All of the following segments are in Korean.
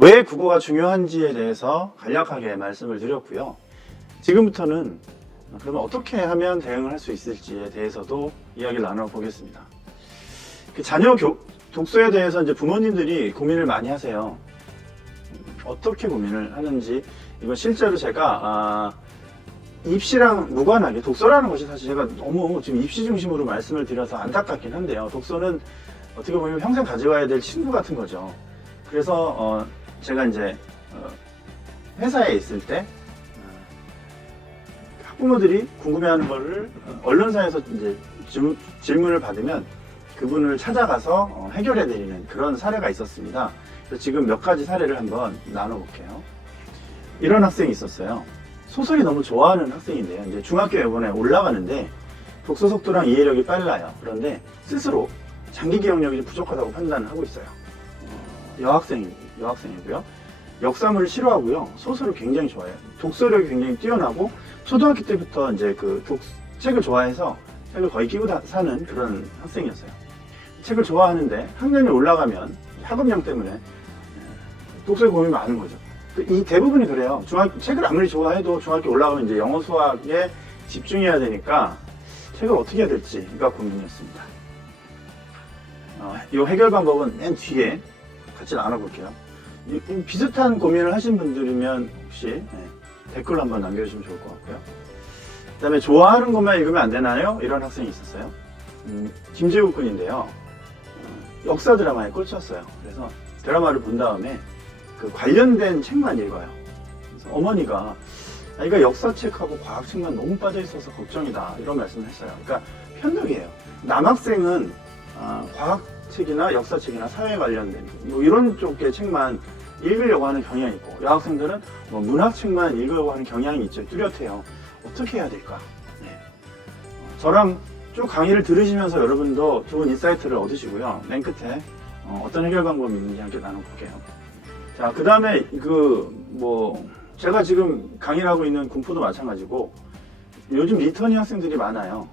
왜 국어가 중요한지에 대해서 간략하게 말씀을 드렸고요. 지금부터는 그러면 어떻게 하면 대응을 할 수 있을지에 대해서도 이야기를 나눠보겠습니다. 그 자녀 교- 독서에 대해서 이제 부모님들이 고민을 많이 하세요. 어떻게 고민을 하는지 이건 실제로 제가 아, 입시랑 무관하게 독서라는 것이 사실 제가 너무 지금 입시 중심으로 말씀을 드려서 안타깝긴 한데요. 독서는 어떻게 보면 평생 가져가야 될 친구 같은 거죠. 그래서 어, 제가 이제 어, 회사에 있을 때 어, 학부모들이 궁금해하는 거를 어, 언론사에서 이제 질- 질문을 받으면 그분을 찾아가서 어, 해결해 드리는 그런 사례가 있었습니다. 그래서 지금 몇 가지 사례를 한번 나눠볼게요. 이런 학생이 있었어요. 소설이 너무 좋아하는 학생인데요. 이제 중학교 이번에 올라가는데 독서 속도랑 이해력이 빨라요. 그런데 스스로 장기 기억력이 부족하다고 판단을 하고 있어요. 어, 여학생, 여학생이고요. 역사물을 싫어하고요. 소설을 굉장히 좋아해요. 독서력이 굉장히 뛰어나고 초등학교 때부터 이제 그 독, 책을 좋아해서 책을 거의 끼고 다- 사는 그런 학생이었어요. 책을 좋아하는데 학년이 올라가면 학업량 때문에 에, 독서에 고민이 많은 거죠. 그이 대부분이 그래요. 중학 책을 아무리 좋아해도 중학교 올라가면 이제 영어 수학에 집중해야 되니까 책을 어떻게 해야 될지가 고민이었습니다. 어, 이 해결 방법은 맨 뒤에 같이 나눠볼게요. 비슷한 고민을 하신 분들이면 혹시 네, 댓글로 한번 남겨주시면 좋을 것 같고요. 그 다음에 좋아하는 것만 읽으면 안 되나요? 이런 학생이 있었어요. 음, 김재욱 군인데요. 어, 역사 드라마에 꽂혔어요. 그래서 드라마를 본 다음에 그 관련된 책만 읽어요. 그래서 어머니가 아이가 역사책하고 과학책만 너무 빠져 있어서 걱정이다 이런 말씀을 했어요. 그러니까 편득이에요. 남학생은 아, 과학책이나 역사책이나 사회 관련된 뭐 이런 쪽의 책만 읽으려고 하는 경향이 있고 여학생들은 뭐 문학책만 읽으려고 하는 경향이 있죠. 뚜렷해요. 어떻게 해야 될까? 네. 어, 저랑 쭉 강의를 들으시면서 여러분도 좋은 인사이트를 얻으시고요. 맨 끝에 어, 떤 해결 방법이 있는지 함께 나눠볼게요. 자, 그 다음에 그, 뭐, 제가 지금 강의를 하고 있는 군포도 마찬가지고, 요즘 리터니 학생들이 많아요.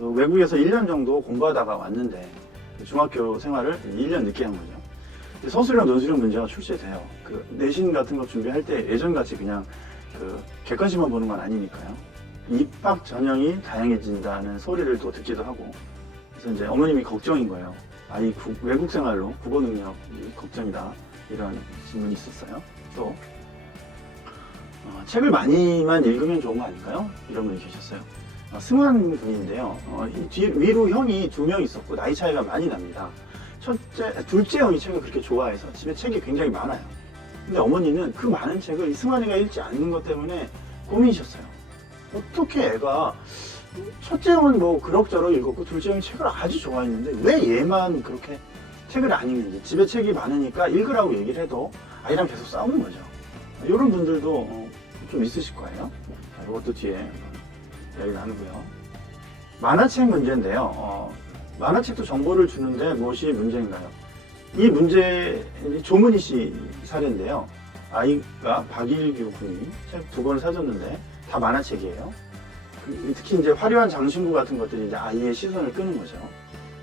어, 외국에서 1년 정도 공부하다가 왔는데, 중학교 생활을 1년 늦게 한 거죠. 서술형, 논술형 문제가 출제돼요. 그, 내신 같은 거 준비할 때 예전같이 그냥 그, 객관식만 보는 건 아니니까요. 입학 전형이 다양해진다는 소리를 또 듣기도 하고, 그래서 이제 어머님이 걱정인 거예요. 아이 국- 외국 생활로 국어 능력이 걱정이다. 이런 질문이 있었어요. 또 어, 책을 많이만 읽으면 좋은 거 아닐까요? 이런 분이 계셨어요. 어, 승환 군인데요. 어, 이 뒤, 위로 형이 두 명 있었고 나이 차이가 많이 납니다. 첫째, 둘째 형이 책을 그렇게 좋아해서 집에 책이 굉장히 많아요. 근데 어머니는 그 많은 책을 이 승환이가 읽지 않는 것 때문에 고민이셨어요. 어떻게 애가 첫째 형은 뭐 그럭저럭 읽었고 둘째 형이 책을 아주 좋아했는데 왜 얘만 그렇게 책을 안 읽는지 집에 책이 많으니까 읽으라고 얘기를 해도 아이랑 계속 싸우는 거죠. 이런 분들도 어, 좀 있으실 거예요. 자, 이것도 뒤에 이야기 나누고요. 만화책 문제인데요. 어, 만화책도 정보를 주는데 무엇이 문제인가요? 이 문제 이 조문희 씨 사례인데요. 아이가 박일규 군이 책 두 권을 사줬는데 다 만화책이에요. 그- 특히 이제 화려한 장신구 같은 것들이 이제 아이의 시선을 끄는 거죠.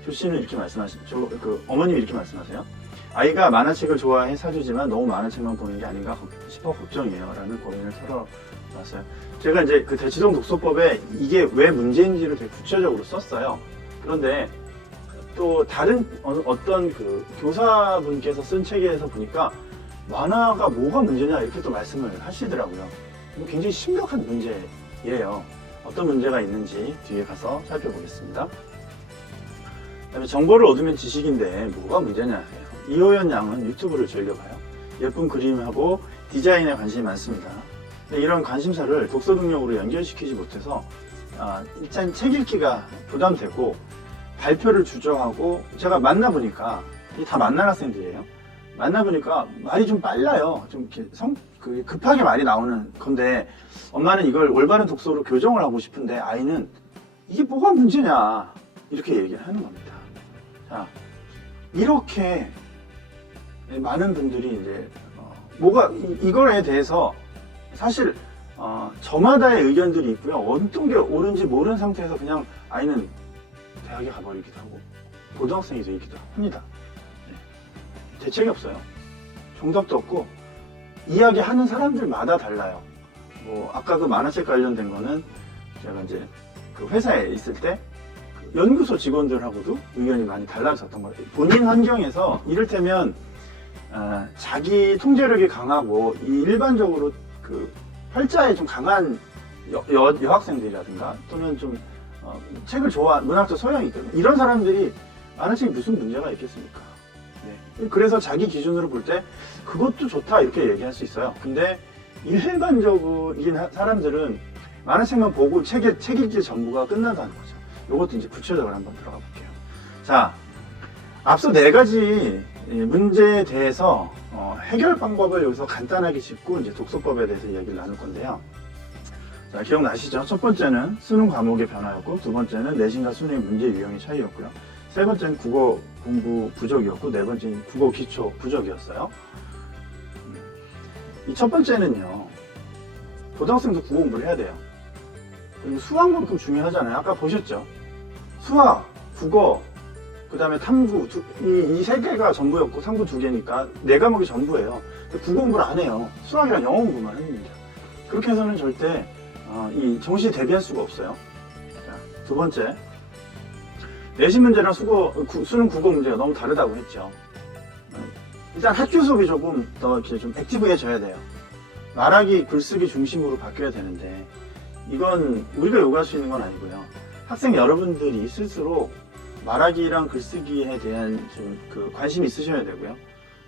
조 씨는 이렇게 말씀하시, 저, 그, 어머님이 이렇게 말씀하세요. 아이가 만화책을 좋아해 사주지만 너무 만화책만 보는 게 아닌가 싶어 걱정이에요. 라는 고민을 털어놨어요. 제가 이제 그 대치동 독서법에 이게 왜 문제인지를 되게 구체적으로 썼어요. 그런데 또 다른 어- 어떤 그 교사분께서 쓴 책에서 보니까 만화가 뭐가 문제냐 이렇게 또 말씀을 하시더라고요. 굉장히 심각한 문제예요. 어떤 문제가 있는지 뒤에 가서 살펴보겠습니다. 그다음에 정보를 얻으면 지식인데 뭐가 문제냐 해요. 이호연 양은 유튜브를 즐겨봐요. 예쁜 그림하고 디자인에 관심이 많습니다. 이런 관심사를 독서 능력으로 연결시키지 못해서 아, 일단 책 읽기가 부담되고 발표를 주저하고 제가 만나보니까 다 만난 학생들이에요. 만나보니까 말이 좀 빨라요. 좀 성, 그 급하게 말이 나오는 건데 엄마는 이걸 올바른 독서로 교정을 하고 싶은데 아이는 이게 뭐가 문제냐 이렇게 얘기를 하는 겁니다. 자, 이렇게 많은 분들이 이제 어, 뭐가 이- 이거에 대해서 사실 어, 저마다의 의견들이 있고요. 어떤 게 옳은지 모르는 상태에서 그냥 아이는 대학에 가버리기도 하고 고등학생이 되기도 합니다. 네. 대책이 없어요. 정답도 없고 이야기하는 사람들마다 달라요. 뭐 아까 그 만화책 관련된 거는 제가 이제 그 회사에 있을 때 그 연구소 직원들하고도 의견이 많이 달라졌던 것 같아요. 본인 환경에서 이를테면 아, 자기 통제력이 강하고 이 일반적으로 그 활자에 좀 강한 여, 여, 여학생들이라든가 또는 좀 어, 책을 좋아 문학적 소양이 있거든요. 이런 사람들이 만화책이 무슨 문제가 있겠습니까? 네. 그래서 자기 기준으로 볼 때 그것도 좋다 이렇게 얘기할 수 있어요. 근데 일반적인 하- 사람들은 만화책만 보고 책의 책 읽기 전부가 끝난다는 거죠. 이것도 이제 구체적으로 한번 들어가 볼게요. 자, 앞서 네 가지 이 문제에 대해서 어, 해결 방법을 여기서 간단하게 짚고 이제 독서법에 대해서 이야기를 나눌 건데요. 자, 기억나시죠? 첫 번째는 수능 과목의 변화였고, 두 번째는 내신과 수능의 문제 유형의 차이였고요. 세 번째는 국어 공부 부족이었고, 네 번째는 국어 기초 부족이었어요. 이 첫 번째는요, 고등학생도 국어 공부를 해야 돼요. 그리고 수학만큼 중요하잖아요. 아까 보셨죠? 수학, 국어, 그 다음에 탐구, 이세 개가 전부였고, 탐구 두 개니까 네 과목이 전부예요. 국어 공부를 안 해요. 수학이랑 영어 공부만 합니다. 그렇게 해서는 절대 어, 이 정시에 대비할 수가 없어요. 자, 두 번째. 내신 문제랑 수거, 구- 수능 국어 문제가 너무 다르다고 했죠. 어, 일단 학교 수업이 조금 더 이렇게 좀 액티브해져야 돼요. 말하기, 글쓰기 중심으로 바뀌어야 되는데, 이건 우리가 요구할 수 있는 건 아니고요. 학생 여러분들이 스스로 말하기랑 글쓰기에 대한 좀 그 관심이 있으셔야 되고요.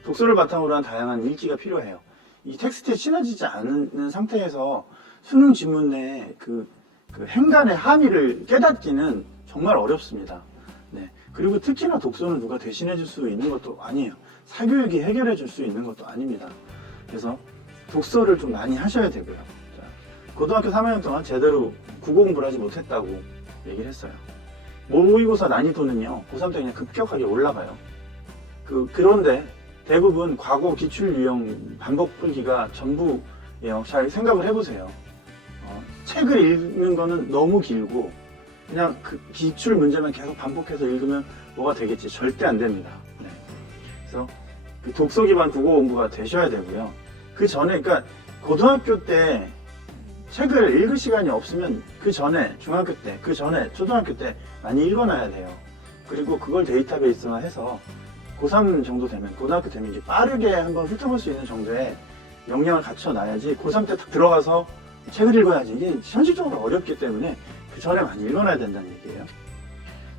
독서를 바탕으로 한 다양한 읽기가 필요해요. 이 텍스트에 친해지지 않는 상태에서 수능 지문의 그, 그 행간의 함의를 깨닫기는 정말 어렵습니다. 네. 그리고 특히나 독서는 누가 대신해 줄 수 있는 것도 아니에요. 사교육이 해결해 줄 수 있는 것도 아닙니다. 그래서 독서를 좀 많이 하셔야 되고요. 자, 고등학교 3학년 동안 제대로 국어 공부를 하지 못했다고 얘기를 했어요. 모의고사 난이도는요, 고3 때 그냥 급격하게 올라가요. 그, 그런데 대부분 과거 기출 유형 반복 풀기가 전부예요. 잘 생각을 해보세요. 어, 책을 읽는 거는 너무 길고 그냥 그 기출 문제만 계속 반복해서 읽으면 뭐가 되겠지? 절대 안 됩니다. 네. 그래서 그 독서 기반 국어 공부가 되셔야 되고요. 그 전에 그러니까 고등학교 때 책을 읽을 시간이 없으면 그 전에 중학교 때, 그 전에 초등학교 때 많이 읽어놔야 돼요. 그리고 그걸 데이터베이스화 해서 고3 정도 되면, 고등학교 되면 이제 빠르게 한번 훑어볼 수 있는 정도의 역량을 갖춰놔야지 고3 때 딱 들어가서 책을 읽어야지. 이게 현실적으로 어렵기 때문에 그 전에 많이 읽어놔야 된다는 얘기예요.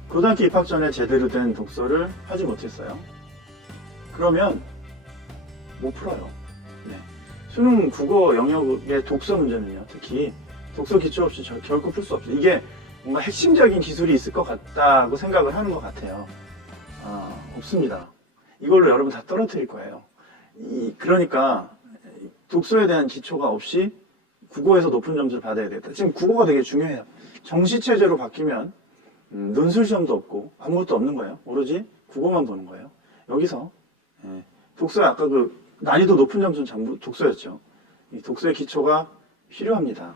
고등학교 입학 전에 제대로 된 독서를 하지 못했어요. 그러면 못 풀어요. 네. 수능 국어 영역의 독서 문제는요, 특히 독서 기초 없이 저- 결코 풀 수 없어요. 이게 뭔가 핵심적인 기술이 있을 것 같다고 생각을 하는 것 같아요. 아, 없습니다. 이걸로 여러분 다 떨어뜨릴 거예요. 이, 그러니까 독서에 대한 기초가 없이 국어에서 높은 점수를 받아야 되겠다. 지금 국어가 되게 중요해요. 정시 체제로 바뀌면 음, 논술 시험도 없고 아무것도 없는 거예요. 오로지 국어만 보는 거예요. 여기서 예, 독서에 아까 그 난이도 높은 점수는 전부 독서였죠. 이 독서의 기초가 필요합니다.